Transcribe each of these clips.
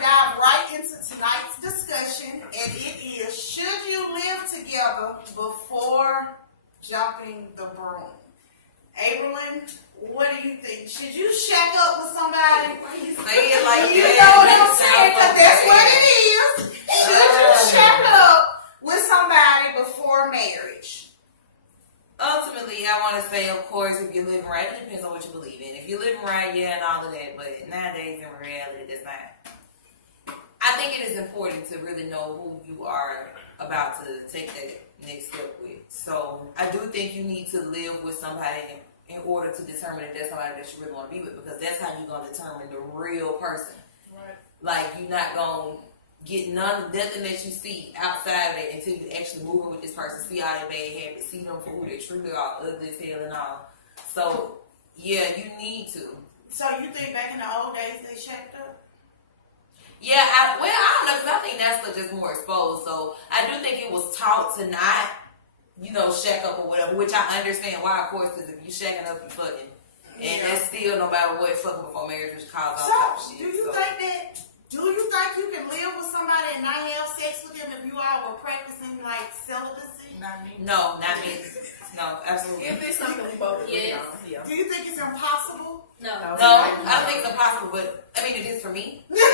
dive right into tonight's discussion, and it is: should you live together before jumping the broom? Abraham, what do you think? Should you shack up with somebody? Why you say it like You that? know what I'm saying? Because that's what it is. Should you shack up with somebody before marriage? Ultimately, I want to say, of course, if you're living right, it depends on what you believe in. If you're living right, yeah, and all of that, but nowadays, in reality, that's not. I think it is important to really know who you are about to take that next step with. So, I do think you need to live with somebody in order to determine if that's somebody that you really want to be with, because that's how you're going to determine the real person. Right. Like, you're not going to get nothing that you see outside of it until you actually move in with this person, see all their bad habits, see them for who they truly are, ugly as hell and all. So, yeah, you need to. So you think back in the old days they shacked up? Yeah, I don't know, because I think that stuff just more exposed. So, I do think it was taught to not, shack up or whatever, which I understand why, of course, because if you shacking up, you fucking. And that's still, no matter what, fucking before marriage, which causes all type of shit. Do you think you can live with somebody and not have sex with them if you all were practicing like celibacy? Not me. No, not me. No, absolutely. If it's something we both agree on, yeah. Do you think it's impossible? No, I don't think it's impossible, but I mean, it is for me. Because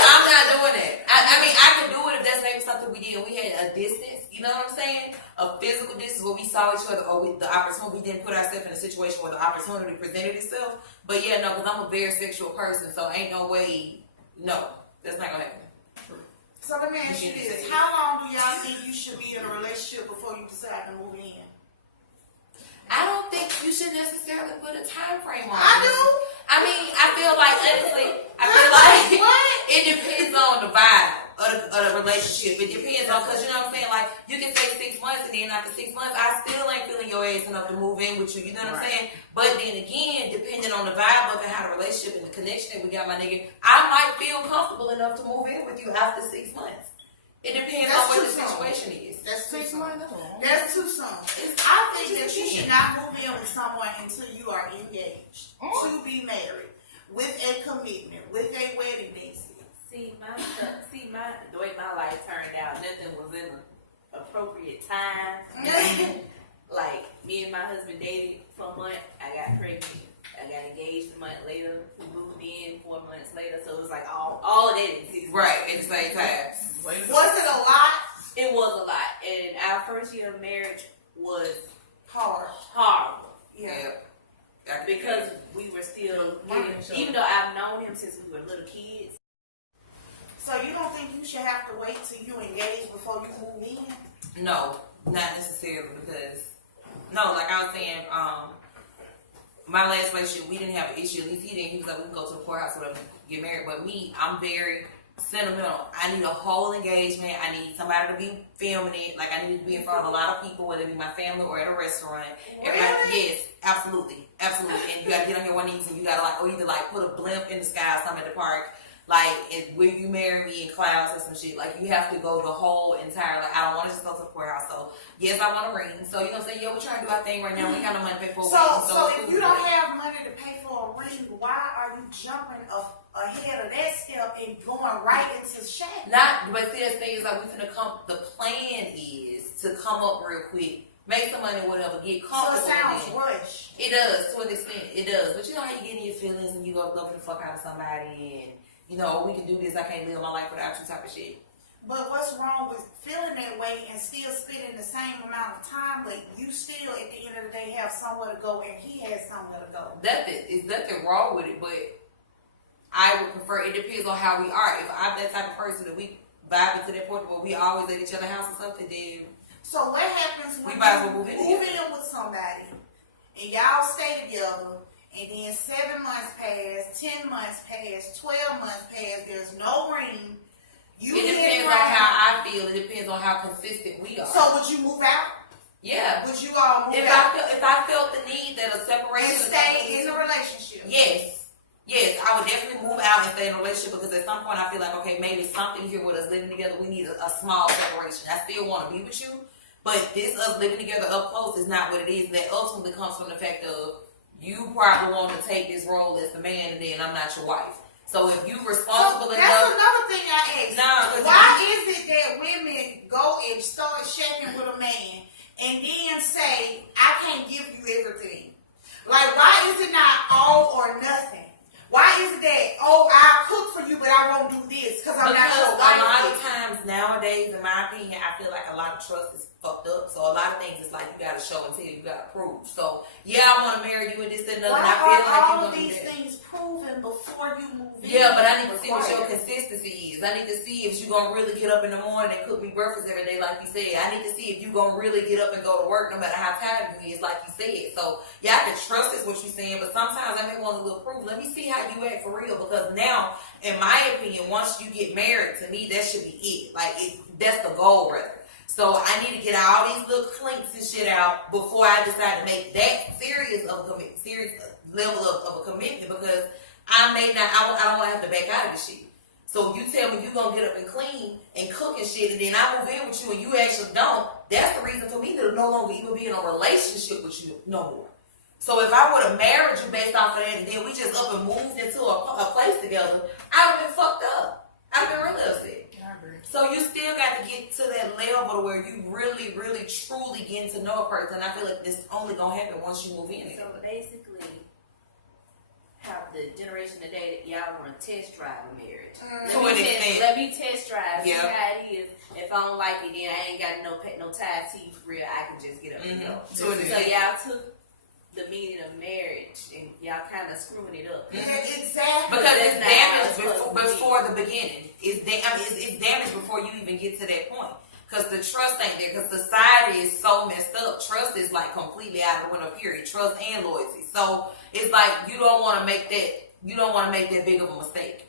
I'm not doing that. I mean, I could do it if that's maybe something we did and we had a distance, you know what I'm saying? A physical distance where we saw each other, or the opportunity, we didn't put ourselves in a situation where the opportunity presented itself. But yeah, no, because I'm a very sexual person, so ain't no way, no, that's not going to happen. So let me ask you this. How long do y'all think you should be in a relationship before you decide to move in? I don't think you should necessarily put a time frame on it. I do. I mean, I feel like, honestly, it depends on the vibe of the relationship. It depends on, because you know what I'm saying? Like, you can say 6 months, and then after 6 months, I still ain't feeling your ass enough to move in with you. You know what I'm saying? But then again, depending on the vibe of it, how the relationship and the connection that we got, my nigga, I might feel comfortable enough to move in with you after 6 months. It depends on what the situation is. That's 6 months. That's That's too soon. I think that you should not move in with someone until you are engaged to be married with a commitment, with a wedding date. See, the way my life turned out, nothing was in the appropriate time. Like, me and my husband dated for a month. I got pregnant. I got engaged a month later. We moved in 4 months later. So it was like all of that in 6 months. Right, at the same time. Was it a lot? It was a lot. And our first year of marriage was Horrible. Yeah. Because we were still getting, even though I've known him since we were little kids. So you don't think you should have to wait till you engage before you move in? No, not necessarily, because, no, like I was saying, my last relationship, we didn't have an issue. At least he didn't. He was like, we can go to the courthouse or whatever, get married. But me, I'm very sentimental. I need a whole engagement. I need somebody to be filming it. Like, I need to be in front of a lot of people, whether it be my family or at a restaurant. Really? Yes, absolutely. And you gotta get on your one knees and you gotta either put a blimp in the sky or something at the park. Like, will you marry me in clouds or some shit? Like, you have to go the whole entire, I don't want to just go to the courthouse. So, yes, I want a ring. So, you know what I'm saying? Yo, we're trying to do our thing right now. We ain't got no money to pay for a ring. So if you don't have money to pay for a ring, why are you jumping ahead of that step and going right into shack? But see, the thing is, the plan is to come up real quick, make some money, whatever, get comfortable. So it sounds rushed. It does, to an extent, it does. But you know how you get in your feelings and you go love the fuck out of somebody and, we can do this, I can't live my life without you type of shit. But what's wrong with feeling that way and still spending the same amount of time, but you still, at the end of the day, have somewhere to go and he has somewhere to go? There's nothing wrong with it, but I would prefer, it depends on how we are. If I'm that type of person that we vibe to that point where we always at each other's house or something, then... So what happens when we might as well move in with somebody and y'all stay together, and then 7 months pass, 10 months pass, 12 months pass, there's no ring. It depends on how I feel. It depends on how consistent we are. So would you move out? Yeah. Would you all move out? If I felt the need that a separation... And stay in a relationship? Yes, I would definitely move out and stay in a relationship, because at some point I feel like, okay, maybe something here with us living together, we need a small separation. I still want to be with you, but this us living together up close is not what it is. That ultimately comes from the fact of you probably want to take this role as the man, and then I'm not your wife. So if you So responsible that's enough, another thing I asked. nah, Why is it that women go and start shaking with a man and then say, I can't give you everything? Like, why is it not all or nothing? Why is it that, oh, I'll cook for you, but I won't do this because I'm not your because wife? a lot of times nowadays, in my opinion, I feel like a lot of trust is fucked up. So a lot of things is like you gotta show and tell, you gotta prove. So yeah, I want to marry you and this and that. Why And I feel are like all you of gonna do these that. things proven before you move in? Yeah, but I need to see what your Required. consistency is. I need to see if you gonna really get up in the morning and cook me breakfast every day, like you said. I need to see if you gonna really get up and go to work no matter how tired you is, like you said. So yeah, I can trust is what you're saying, but sometimes I may want a little proof. Let me see how you act for real, because now, in my opinion, once you get married, to me that should be it. Like that's the goal, rather. So I need to get all these little clinks and shit out before I decide to make that serious level of a commitment, because I don't want to have to back out of this shit. So you tell me you gonna get up and clean and cook and shit, and then I move in with you and you actually don't. That's the reason for me to no longer even be in a relationship with you no more. So if I would have married you based off of that, and then we just up and moved into a place together, I would have been fucked up. I'd have been really upset. So you still got to get to that level where you really, really, truly getting to know a person. I feel like this only gonna happen once you move in. So basically, how the generation today that y'all want to test drive a marriage. Let me test drive. See how it is. If I don't like it, then I ain't got no ties to you for real. I can just get up and go. So y'all took the meaning of marriage and y'all kind of screwing it up. Yeah, exactly. Because it's damaged before the beginning. It's damaged before you even get to that point. Because the trust ain't there. Because society is so messed up. Trust is like completely out of the window, period. Trust and loyalty. So it's like you don't want to make that. You don't want to make that big of a mistake.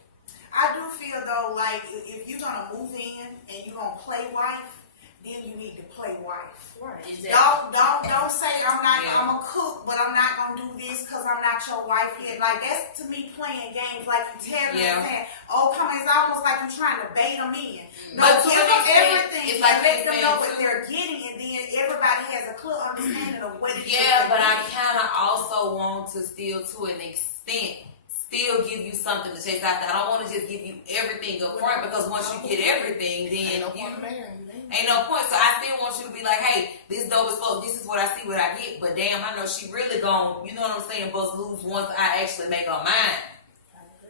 I do feel though, like if you're gonna move in and you're gonna play wife, then you need to play wife. Right. Exactly. Don't say I'm a cook, but I'm not gonna do this because I'm not your wife yet. Like that's to me playing games. Like you tell them, saying, "Oh, come on," it's almost like you're trying to bait them in. No, But give them everything. It's like let them know what they're getting, and then everybody has a clear understanding of what it is. Yeah, but I kind of also want to still, to an extent, still give you something to chase after. I don't want to just give you everything up front, because once you get everything, then ain't no point. So I still want you to be like, hey, this dope as fuck. This is what I see, what I get. But damn, I know she really gon', you know what I'm saying, bust loose once I actually make her mine.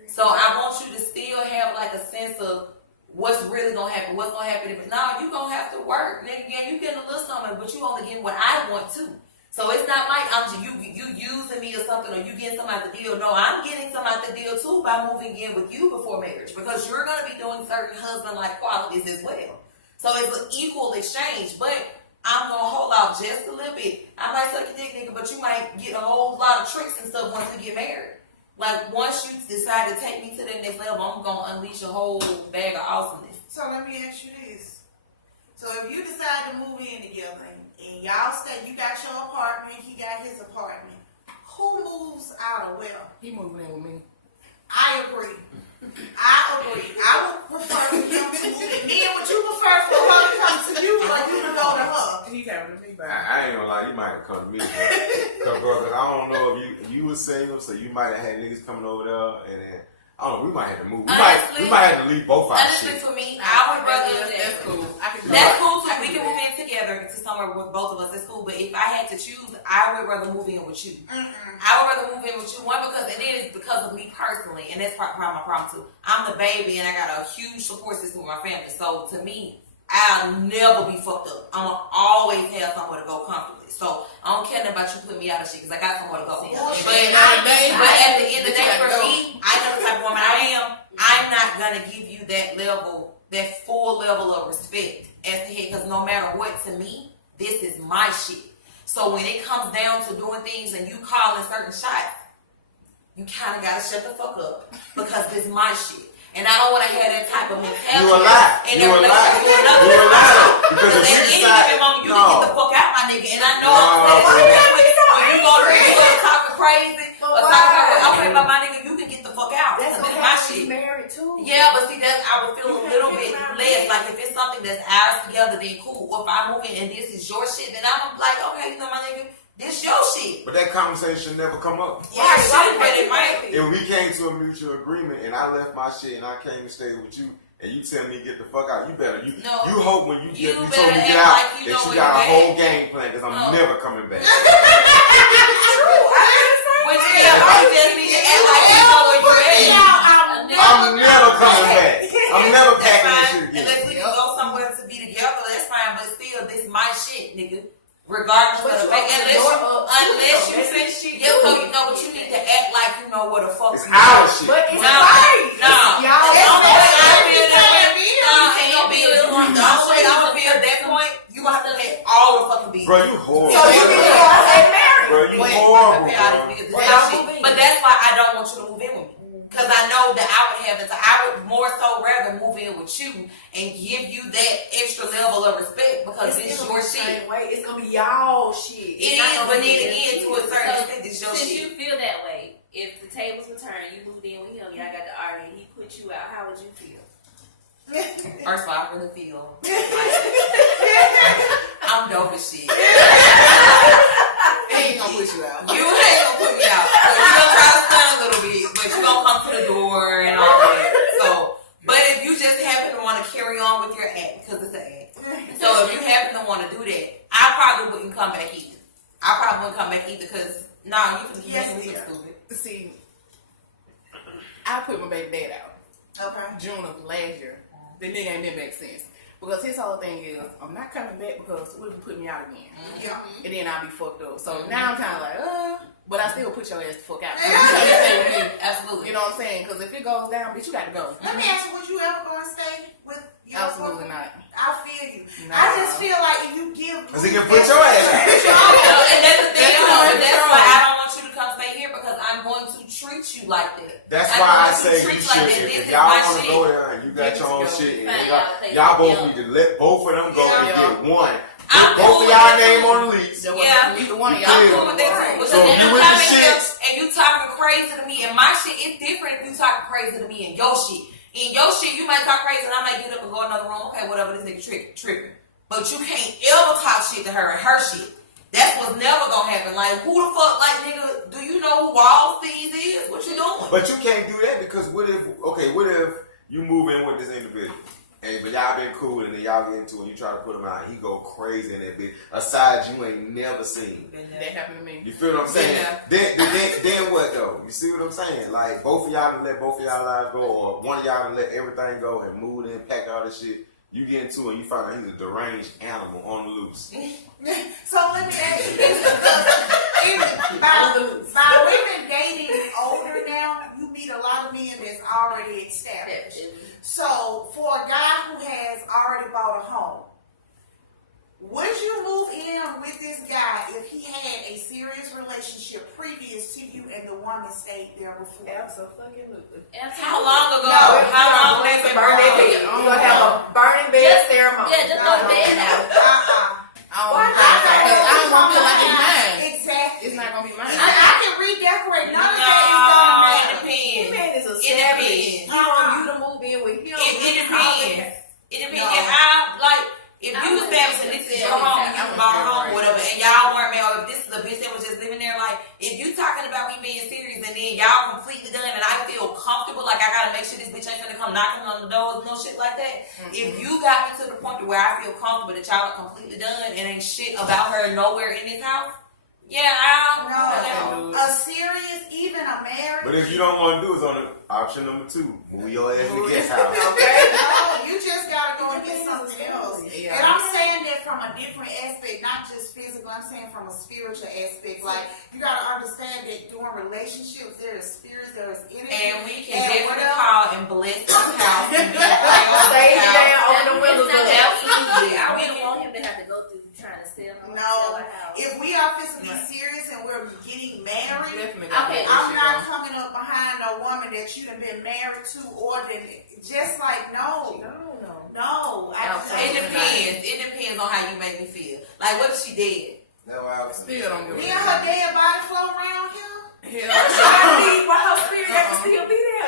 So I want you to still have like a sense of what's really gonna happen. What's gonna happen if you gonna have to work. Then again, you getting a little something, but you only getting what I want too. So it's not like you using me or something, or you getting some out the deal. No, I'm getting some out the deal too by moving in with you before marriage, because you're gonna be doing certain husband-like qualities as well. So it's an equal exchange, but I'm gonna hold off just a little bit. I might suck your dick, nigga, but you might get a whole lot of tricks and stuff once we get married. Like once you decide to take me to that next level, I'm gonna unleash a whole bag of awesomeness. So let me ask you this. So if you decide to move in together and y'all stay, you got your apartment, he got his apartment, who moves out of where? He moving in with me. I agree. I would prefer for him to move in. Me, and would you prefer for her to come to you or you to go to her? He coming to me, baby. I ain't gonna lie, you might have come to me, bro. Cause I don't know if you was single, so you might have had niggas coming over there, and then I don't know, we might have to move. We might have to leave both our honestly, shit. for me, I would rather. That's cool. That's cool too. We can move in together to somewhere with both of us. That's cool. But if I had to choose, I would rather move in with you. I would rather move in with you. One, because, and then it's because of me personally, and that's probably my problem too. I'm the baby, and I got a huge support system with my family. So to me, I'll never be fucked up. I'm gonna always have somewhere to go comfortably. So I don't care about you putting me out of shit, because I got somewhere to go. But at the end of the day, for me, I know the type of woman I am. I'm not gonna give you that level, that full level of respect as to head, because no matter what, to me, this is my shit. So when it comes down to doing things and you calling certain shots, you kind of gotta shut the fuck up, because this is my shit. And I don't want to have that type of mentality. You a lie. And you a lie. Because at any given moment, you can get the fuck out, my nigga. And I know when you go to talking crazy or talking about my nigga, you can get the fuck out. That's my shit. Married too. Yeah, but see, I would feel a little bit less. Like if it's something that's ours together, then cool. Or if I move in and this is your shit, then I'm like, okay, you know, my nigga, This your shit. But that conversation never come up. Yeah, right, but it might. If we came to a mutual agreement and I left my shit and I came and stayed with you and you tell me to get the fuck out, you hope when you told me to get out like that you got a whole game plan because I'm never coming back. True. Which you just need to act like you know where you're at. I'm never coming back. I'm never packing this shit again. Unless we can go somewhere to be together, that's fine. But still, this is my shit, nigga. Regardless of the fact, unless you finish shit, so you know, but you need to act like you know what the fuck. It's our shit. But it's right. No, Y'all, the only way I feel that way, ain't no bills. the only way I'm gonna feel at that point, you gonna have to pay all the fucking bills. Bro, you horrible. So you be married. Bro, you horrible, bro. But that's why I don't want you to move in with me. Because I know that I would more so rather move in with you and give you that extra level of respect because it's your shit. It's gonna be y'all shit. It is, but then again, to a certain extent, it's your Since shit. you feel that way, if the tables were turned, you moved in with him, y'all got to argue, and he put you out, how would you feel? First of all, I really feel like I'm dope as shit. He ain't gonna push you out. You ain't gonna put me out. So you gonna try to stun a little bit, but you gonna come to the door and all that. So, but if you just happen to want to carry on with your act, because it's an act. So if you happen to want to do that, I probably wouldn't come back either. Because you can keep making me look stupid. See, I put my baby dad out. Okay. June of last year. The nigga ain't been back since. Because his whole thing is, I'm not coming back because what if you put me out again? Yeah. And then I'll be fucked up. So now I'm kind of like, but I still put your ass the fuck out. You know what I'm saying? Absolutely. You know what I'm saying? Because if it goes down, bitch, you got to go. Let me ask you, would you ever go and stay with your Absolutely not. I feel you. Nah. I just feel like if you give Because he can put your ass out. And that's the thing, that's why I don't want you to come stay here because I'm going to treat you like that. That's I'm why I going to say treat you like should. that. This If is y'all my want to shit. go there and you got your own shit, and Find y'all both out need to let both of them go and Yeah. get one. I'm Put both cool of y'all with name that. on the lease. Yeah. Either one of I'm y'all. cool with that too. Because So then you I'm with the coming here shits? and you talking crazy to me, and my shit is different if you talking crazy to me and your shit. In your shit, you might talk crazy and I might get up and go in another room. Okay, whatever, this nigga tripping. But you can't ever talk shit to her and her shit. That's what's never gonna happen. Like, who the fuck, like, nigga, do you know who Wall Thieves is? What you doing? But you can't do that because what if you move in with this individual? But y'all been cool and then y'all get into it, you try to put him out, and he go crazy in that bitch. A side you ain't never seen. That happened to me. You feel what I'm saying? Yeah. Then what though? You see what I'm saying? Like both of y'all done let both of y'all lives go, or one of y'all done let everything go and moved in, packed all this shit. You get into it and you find out he's a deranged animal on the loose. So let me ask you this, because by women dating older now, you meet a lot of men that's already established. So for a guy who has already bought a home, would you move in with this guy if he had a serious relationship previous to you and the woman stayed there before? Absolutely. How long ago? No, How long they been burn that bed? I'm gonna have a burning bed ceremony. Yeah, just go to bed now. I don't want to feel like it's mine. Exactly. It's not gonna be mine. I can redecorate. None of that is gonna No, matter. it depends. Man is It established. depends. He want you to move in with him. It depends. It depends. No. If you establish and this is your home and you bought a home or whatever, and y'all weren't married, or if this is a bitch that was just living there, like, if you talking about me being serious and then y'all completely done and I feel comfortable, like I gotta make sure this bitch ain't gonna come knocking on the doors, no shit like that. If you got me to the point to where I feel comfortable that y'all are completely done and ain't shit about her nowhere in this house, yeah, No, a serious, even a marriage. But if you don't want to do it, it's on option number 2. Move your ass to the guest house. Okay, no, you just gotta go and get something else. Yeah. And I'm saying that from a different aspect, not just physical. I'm saying from a spiritual aspect. Like you gotta understand that during relationships, there is spirits, there is energy, and we can and definitely whatever. call and bless this house. And Stay down, open the windows up. Absolutely. I wouldn't want him to have to go through trying to sell a No, house. if we are physically serious and we're getting married, Definitely. Okay, I'm not coming up behind a woman that you have been married to, or that just like no. It depends. It depends on how you make me feel. Like, what if she dead? Still don't give a Then her dead body flow around here. Hell, But her spirit got to still be there.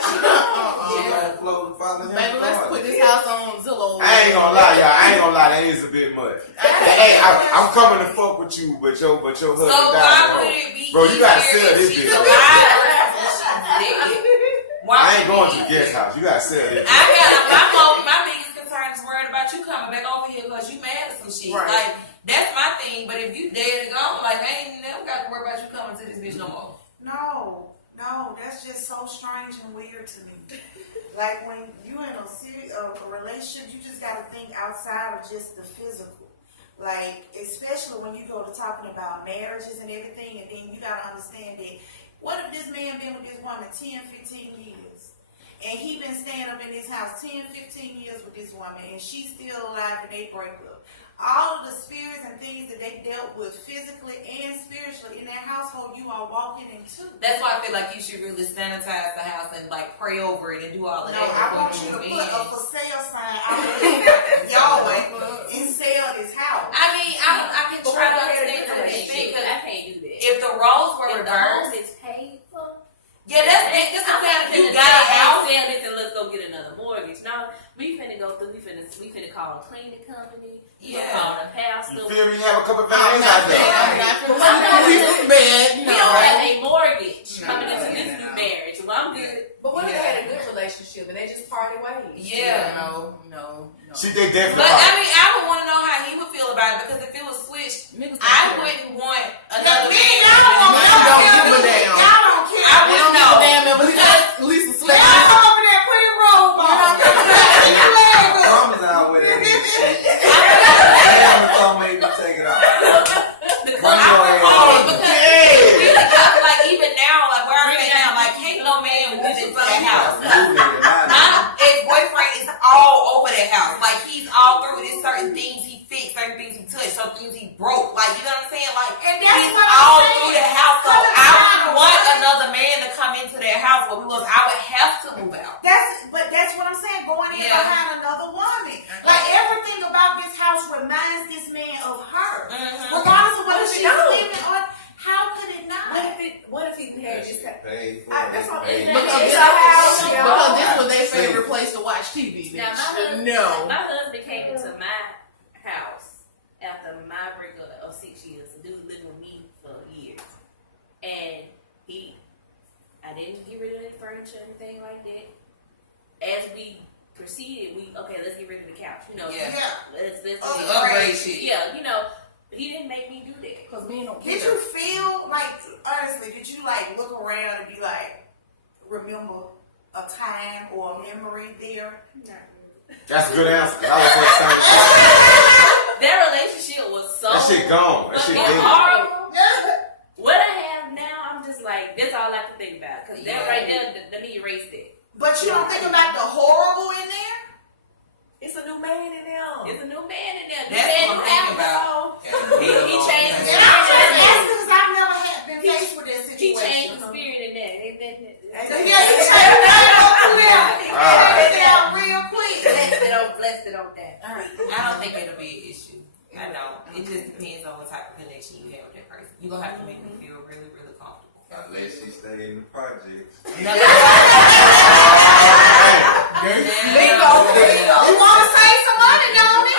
Baby, let's put this house on Zillow. I ain't gonna lie, y'all. That is a bit much. Okay. hey, I'm coming to fuck with you, but your husband So died. why would it be Bro, you gotta easier sell if this she's bitch. alive versus she's dead? Why I would ain't it going be to the easier? guest house. You gotta sell this. My biggest concern is worried about you coming back over here because you mad at some shit. Right. Like, that's my thing, but if you dead and gone, like, I ain't never got to worry about you coming to this bitch no more. No, that's just so strange and weird to me. Like when you in a relationship, you just gotta think outside of just the physical. Like, especially when you go to talking about marriages and everything, and then you gotta understand that what if this man been with this woman 10, 15 years? And he been staying up in this house 10, 15 years with this woman, and she's still alive and they break up. All of the spirits and things that they dealt with physically and spiritually in that household, you are walking into. That's why I feel like you should really sanitize the house and like pray over it and do all of No, that. I want you to put a for sale sign out Yahweh and sell this house. I mean, I can But try to we're understand in a that relationship. because I can't do that. if the roles were If the home reversed, is paid for, yeah, that's the thing. You got a house. Sell this and let's go get another mortgage. No, we finna go through. We finna call a cleaning company. Yeah. Call a You pastor. feel me? You have a couple I'm things not out there. saying bad. We No. don't have a mortgage No, coming into no, this no. new marriage. Well, I'm good. But what if they had a good relationship and they just parted ways? Yeah. No. She they definitely. But I fine. mean, I would want to know how he would feel about it because if it was switched, Niggas don't I care. wouldn't want Then another man. y'all don't Y'all don't give a damn. Y'all don't care. I They wouldn't don't give know. a damn if Lisa Y'all slept. come over there, put it robe on. Your leg up. Promise out with that bitch shit. Damn, it's all made me take it off. Because I would want it because we together, like even now, like where I'm at now, like can't no man move into that house. My ex-boyfriend is all over that house. Like he's all through. There's certain things he fixed, certain things he touched, some things he broke. Like you know what I'm saying? Like And that's he's what I'm all saying. through the house. So Come I on. would want another man to come into their house where we was. I would have to move out. That's what I'm saying. Going in Yeah. behind another woman. Like everything about this house reminds this man of her. Mhm. Regardless of whether What if she's it don't? living or how could it not? What if he had just Paid for that's what I'm paid. saying. Because It's this a house, y'all. because this was their favorite place to watch TV. Now, Bitch. No. my husband came into my house after my breakup of 6 years. The dude living with me for years, and I didn't get rid of any furniture or anything like that. As we proceeded, let's get rid of the couch. You know, Yeah. let's Upgrade shit. Yeah, he didn't make me do that. Because men don't Did care. you feel like, honestly, did you like look around and be like, remember a time or a memory there? That's a good answer. 'Cause I was saying the same thing. Their relationship was so That shit gone. That shit fucking dead. horrible. Yeah. What I have now, I'm just like, that's all I can think about. Because that right there, let me erase that. But you don't think about the horrible in there? It's a new man in there. It's a new man in there. That's what I'm thinking about. He changed the And I'm just spirit in there. asking because I've never been faced with this He situation. changed the spirit in there. Yeah, he changed that up clear. Alright. It down real quick. Blessed it on that. I don't think it'll be an issue. I don't. It just depends on what type of connection you have with that person. You're gonna have to make me feel really, really comfortable. Unless she stay in the projects. You want to save some money, don't it?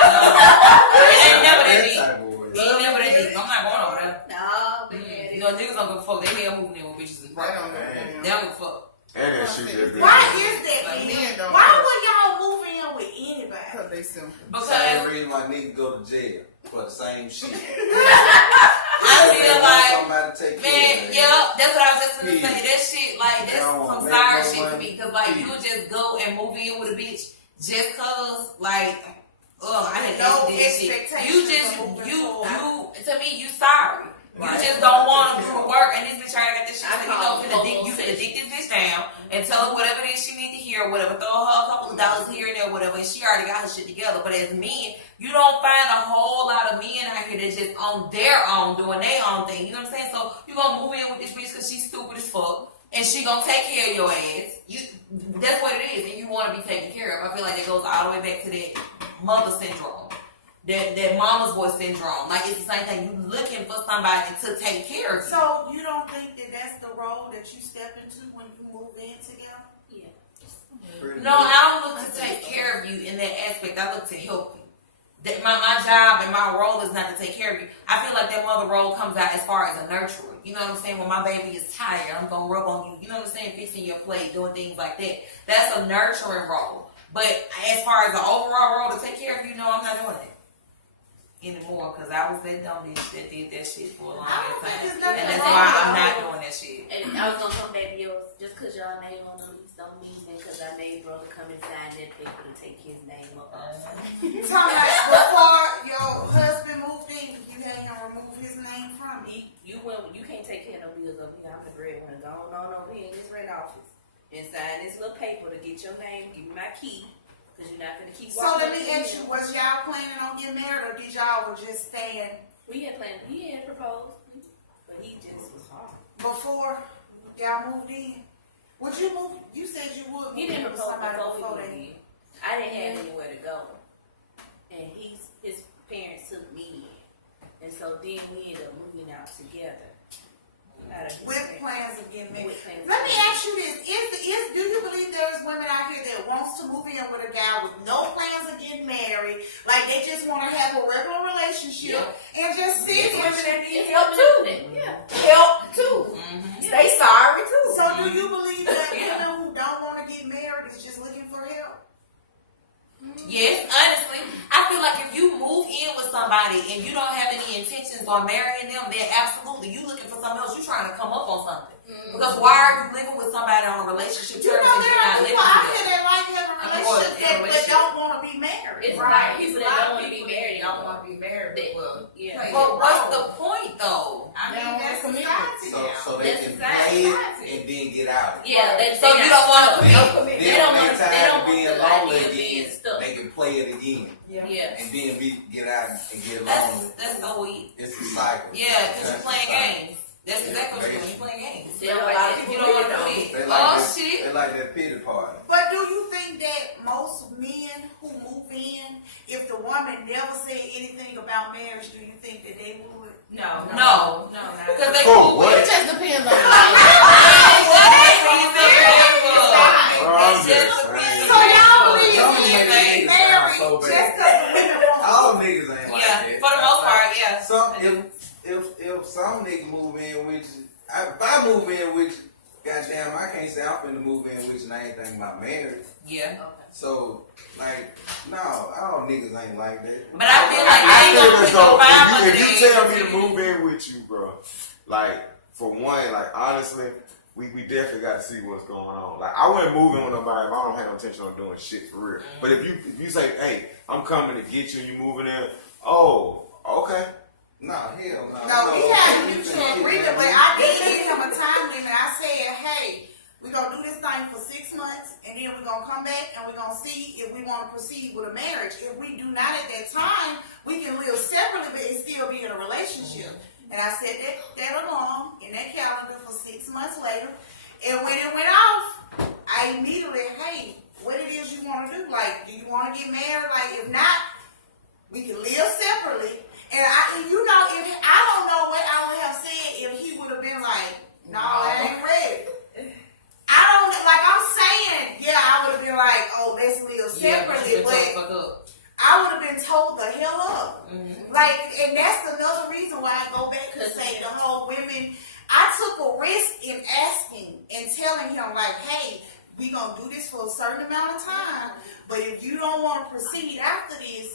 It ain't never that deep. type of way. It ain't never that deep. I'm not going over there. No, man. You know, niggas don't give a fuck. They hell moving in with bitches and Right right. on They don't give a fuck. And that shit just Why is that, Like, man? men don't. Why would y'all move in with anybody? Because they simple. Same Because reason why niggas go to jail for the same shit. I feel like, somebody take man, care of yeah, that's what I was just gonna say. Yeah. That shit, like, that's They don't some make sorry no shit for money. me. Cause like, you just go and move in with a bitch just cause, like, I had No this shit. expectations You just, of moving you, forward. to me, you sorry. You just don't want to do the work, and this bitch already got this shit. So you finna dick this bitch down and tell her whatever it is she need to hear, or whatever. Throw her a couple of dollars here and there, whatever. And she already got her shit together. But as men, you don't find a whole lot of men out here that's just on their own, doing their own thing. You know what I'm saying? So you gonna move in with this bitch because she's stupid as fuck, and she gonna take care of your ass. That's what it is, and you want to be taken care of. I feel like it goes all the way back to that mother syndrome. That mama's boy syndrome. Like, it's the same thing. You looking for somebody to take care of you. So you don't think that that's the role that you step into when you move in together? Pretty No, much. I don't look to take care of you in that aspect. I look to help you. that my job and my role is not to take care of you. I feel like that mother role comes out as far as a nurturer. You know what I'm saying? When my baby is tired, I'm gonna rub on you. You know what I'm saying? Fixing your plate, doing things like that. That's a nurturing role. But as far as the overall role to take care of you, no, I'm not doing that anymore, because I was that dumb bitch that did that shit for a long I don't time, think and there's nothing that's wrong why with I'm not it. doing that shit. And I was gonna come back to yours. Just because y'all name on the lease don't mean that because I made brother come and sign that paper to take his name up. Talking about before your husband moved in, you ain't gonna remove his name from me. You can't take care of no bills over here. I'm the breadwinner. Go on over here in this rent office and sign this little paper to get your name. Give me my key. Because you're not gonna keep So walking. let me ask you, was y'all planning on getting married, or did y'all just stand We had planned. He had proposed, but he just was hard. before y'all moved in? Would you move? You said you would. He move didn't in with propose somebody before before we they. moved in. I didn't have anywhere to go, and his parents took me in, and so then we ended up moving out together. With plans of getting married. With plans Let of me getting ask you this: do you believe there's women out here that wants to move in with a guy with no plans of getting married, like they just want to have a regular relationship and just sit? There's women that need It's help women too. that- Yeah. Help too. They sorry too. So do you believe that women who don't want to get married is just looking for help? Yes, honestly, I feel like if you move in with somebody and you don't have any intentions on marrying them, then absolutely you looking for something else. You trying to come up on something. Because why are you living with somebody on a relationship You terms know, if there you're are not living people out together? here that like having Or relationships but don't want to be married. It's Right. like people that don't want to be People married. Don't want to be married. That- Well, yeah. play But it what's wrong. the point though? I They don't mean, that's want society So now. so they That's can society. play it and then get out of it. Yeah, So you don't want to No commit. commitment. They don't Then want- when they they don't tired of being want the lonely idea of being again, stuck. they can play it again. Yeah. And then we get out and get That's lonely. so weak. It's a cycle. Yeah, because you're That's playing a cycle. games. That's exactly what you're doing. You're playing games. They don't Like, like You it. don't want to commit. They like Oh that, shit. They like that pity party. But do you think that most men who move in, if the woman never said anything about marriage, do you think that they would? No. Because they Oh, cool what? with It just depends on. I'm It's just just a saying. piece of So y'all believe Some in niggas getting sound married so just bad. because the women want All niggas ain't like Yeah, that. for the most part, yeah. Some if some niggas move in with you, if I move in with you, goddamn, I can't say I'm finna move in with you and I ain't thinking about marriage. Yeah. So like, no, all niggas ain't like that. But I feel like I I ain't feel gonna as put no though 500 if you days tell me into to you. move in with you, bro, like for one, like honestly, we definitely got to see what's going on. Like I wouldn't move in with nobody if I don't have no intention on doing shit for real. But if you say, hey, I'm coming to get you, and you moving in, oh, okay. Nah, hell no. No, we had a You mutual finna agreement, kidnap but me. I did give him a time limit. I said, hey, we're going to do this thing for 6 months, and then we're going to come back, and we're going to see if we want to proceed with a marriage. If we do not at that time, we can live separately, but it still be in a relationship. And I set that alarm in that calendar for 6 months later, and when it went off, I immediately, hey, what it is you want to do? Like, do you want to get married? Like, if not, we can live separately. And you know, if I don't know what I would have said if he would have been like, no, I ain't ready. I don't, like I'm saying, yeah, I would have been like, oh, let's live separately, but I would have been told the hell up. Like, and that's another reason why I go back and say the whole women, I took a risk in asking and telling him like, hey, we gonna do this for a certain amount of time, but if you don't want to proceed after this,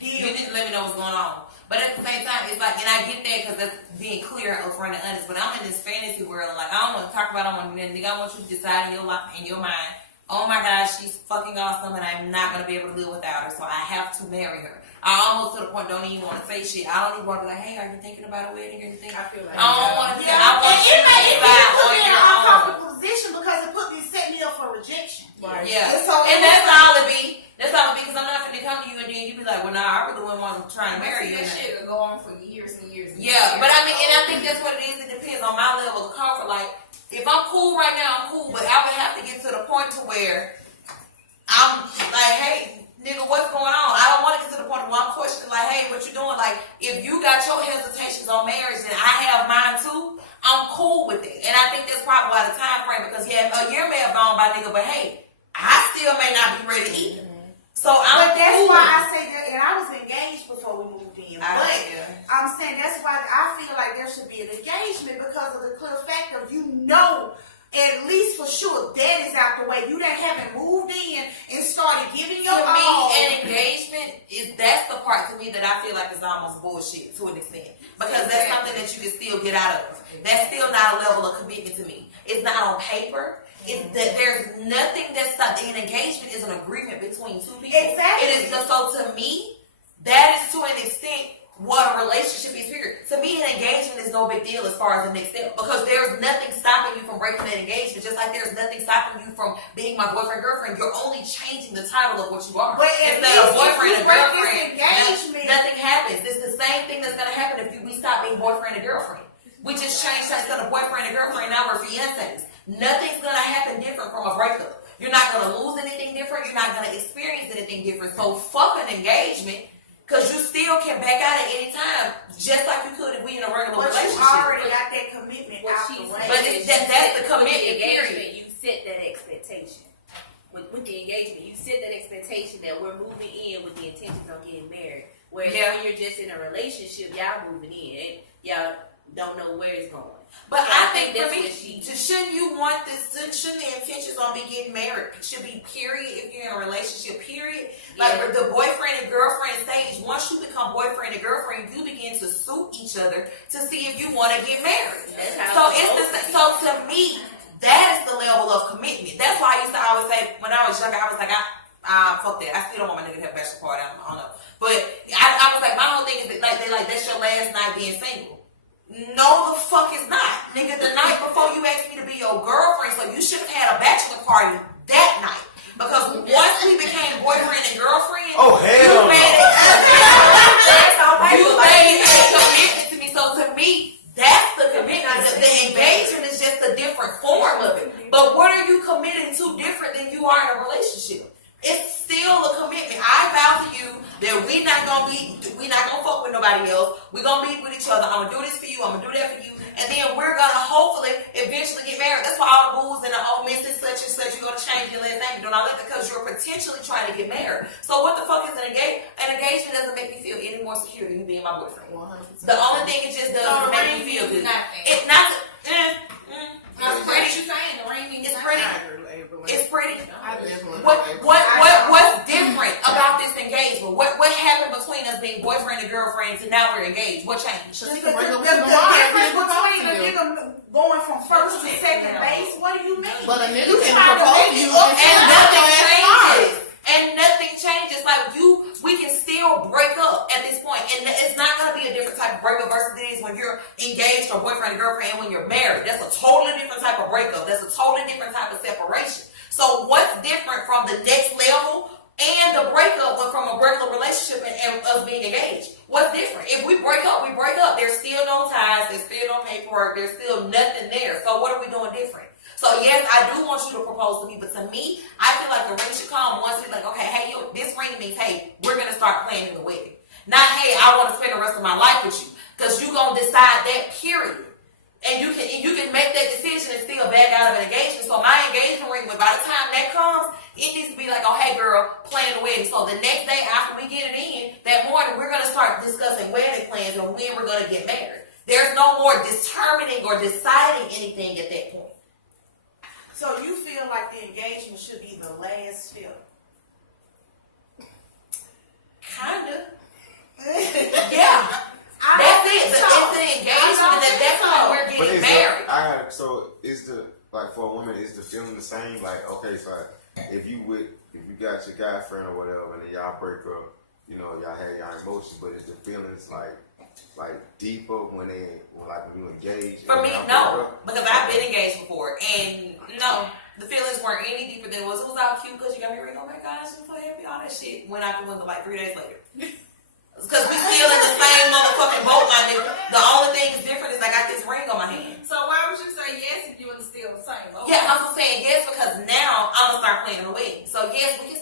You didn't let me know what's going on. But at the same time, it's like, and I get that because that's being clear, upfront, and honest. But I'm in this fantasy world. Like, I don't want to talk about it. I want to, nigga, I want you to decide in your life, in your mind, oh my gosh, she's fucking awesome, and I'm not going to be able to live without her, so I have to marry her. I almost to the point don't even want to say shit. I don't even want to be like, hey, are you thinking about a wedding or anything? I feel like I don't want to. yeah, I want and you it to made decide put on me in your an own. uncomfortable position because it set me up for rejection. Right. Yeah, And so and that's all it be. That's all it be, because I'm not finna come to you and then you be like, well, nah, I really wouldn't want to try to marry you. That shit will go on for years and years. And Yeah, years. but I mean, and I think that's what it is. It depends on my level of comfort. Like, if I'm cool right now, I'm cool, but I would have to get to the point to where I'm like, hey, nigga, what's going on? I don't want to get to the point where I'm questioning, like, hey, what you doing? Like, if you got your hesitations on marriage and I have mine too, I'm cool with it. And I think that's probably why the time frame, because yeah, a year may have gone by, nigga, but hey, I still may not be ready either. So But that's cool. why I say that, and I was engaged before we moved in. But I'm saying that's why I feel like there should be an engagement because of the clear fact of at least for sure that is out the way. You that haven't moved in and started giving your To me, all. an engagement that's the part to me that I feel like is almost bullshit to an extent. Because that's something that you can still get out of. That's still not a level of commitment to me. It's not on paper. It's that there's nothing that's an engagement is an agreement between two people. Exactly. It is so to me, that is to an extent what a relationship is, period. To me, an engagement is no big deal as far as the next step because there's nothing stopping you from breaking that engagement, just like there's nothing stopping you from being my boyfriend, girlfriend. You're only changing the title of what you are. But instead of boyfriend and girlfriend, nothing happens. It's the same thing that's gonna happen if we stop being boyfriend and girlfriend. We just changed that instead of boyfriend and girlfriend, now we're fiancés. Nothing's gonna happen different from a breakup. You're not gonna lose anything different. You're not gonna experience anything different. So fuck an engagement. Because you still can back out at any time, just like you could if we in a regular relationship. But you already got that commitment out the way. But that's the commitment, period. You set that expectation. With the engagement, you set that expectation that we're moving in with the intentions of getting married. Whereas when you're just in a relationship, y'all moving in, y'all don't know where it's going. But so I think for me, shouldn't you want this? Shouldn't the intentions on be getting married? It should be period. If you're in a relationship, period. Like the boyfriend and girlfriend stage. Once you become boyfriend and girlfriend, you begin to suit each other to see if you want to get married. So to me, that is the level of commitment. That's why I used to always say when I was younger, I was like, fuck that. I still don't want my nigga to have a bachelor party. I don't know. But I was like, my whole thing is that that's your last night being single. No, the fuck is not. Nigga, the night before you asked me to be your girlfriend, so you should have had a bachelor party that night. Because once we became boyfriend and girlfriend, you made it a commitment to me. So to me, that's the commitment. The engagement is just a different form of it. But what are you committing to different than you are in a relationship? It's still a commitment. I vow to you that we not gonna fuck with nobody else. We're gonna be with each other. I'm gonna do this for you. I'm gonna do that for you. And then we're gonna hopefully eventually get married. That's why all the booze and the Mrs. Such and such, you're gonna change your last name. You're doing all that because you're potentially trying to get married. So what the fuck is an engagement? An engagement doesn't make me feel any more secure than you being my boyfriend. 100%. The only thing it just does is make me feel good. It's not. It's pretty. It's pretty. It's pretty. What's different about this engagement? What happened between us being boyfriend and girlfriend to now we're engaged? What changed? The difference between a nigga going from first to second base, what do you mean? But a nigga You can trying to propose make to you it up and nothing changes. And nothing changes. Like we can still break up at this point, and it's not gonna be a different type of breakup versus it is when you're engaged or boyfriend and girlfriend. And when you're married, that's a totally different type of breakup. That's a totally different type of separation. So what's different from the next level and the breakup from a regular relationship and us being engaged? What's different? If we break up, we break up. There's still no ties. There's still no paperwork. There's still nothing there. So what are we doing different? So yes, I do want you to propose to me, but to me, I feel like the ring should come once we're like, okay, hey, yo, this ring means, hey, we're gonna start planning the wedding. Not, hey, I want to spend the rest of my life with you, because you're gonna decide that, period. And you can make that decision and still back out of an engagement. So my engagement ring, by the time that comes, it needs to be like, oh, hey, girl, plan the wedding. So the next day after we get it in, that morning, we're gonna start discussing wedding plans and when we're gonna get married. There's no more determining or deciding anything at that point. So you feel like the engagement should be the last step? Kinda. Yeah. That's it. It's the engagement, and that's when we're getting married. So is the, like, for a woman, is the feeling the same? Like, okay, so if you got your guy friend or whatever, and then y'all break up, you know, y'all had y'all emotions, but is the feelings like deeper when you engage? For me, no, because I've been engaged before, and no, the feelings weren't any deeper than it was. It was all cute because you got me ring. Oh my gosh, I'm so happy. All that shit went out the window like 3 days later. Because we still in the same motherfucking boat, my nigga. The only thing that's different is I got this ring on my hand. So why would you say yes if you were still the same? Okay. Yeah, I'm saying yes because now I'm gonna start planning the wedding. So yes, we can